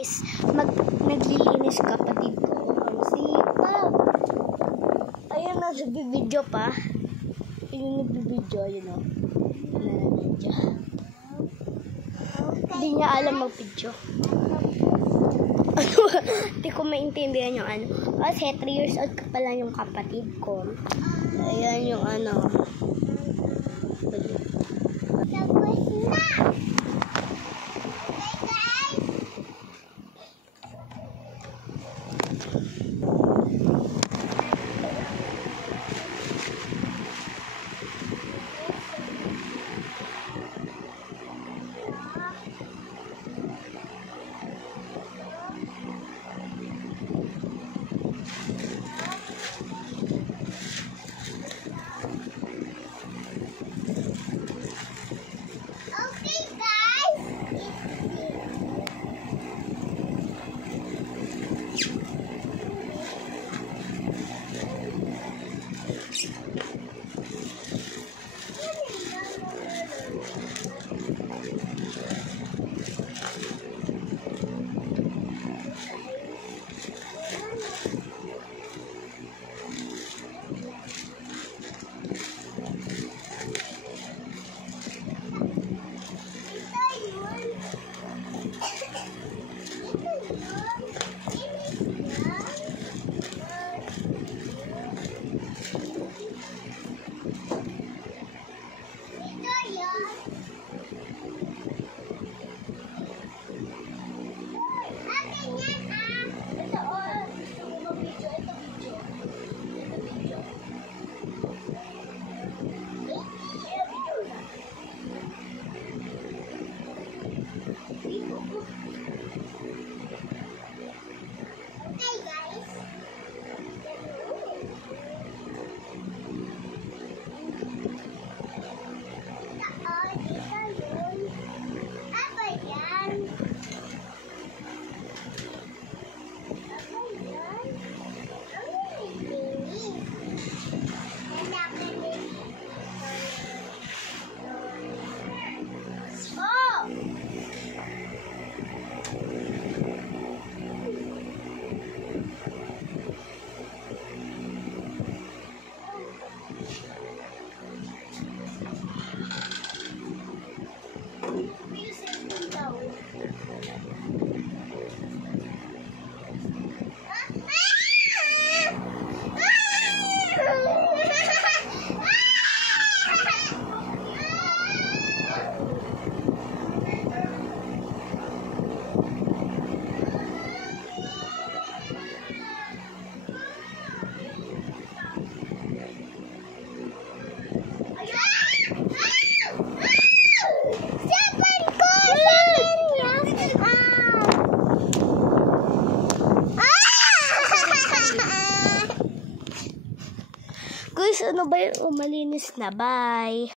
Naglilinis kapatid ko. Ang sipag. Ayun na, nagbibideo pa. Yung nagbibideo, yun o. Nanabideo. Hindi niya alam mag-video. Hindi ko maintindihan yung ano. Kasi 3 years old ka pala yung kapatid ko. Ayan yung ano. Tapos na! Guys, ano ba yung malinis na? Bye!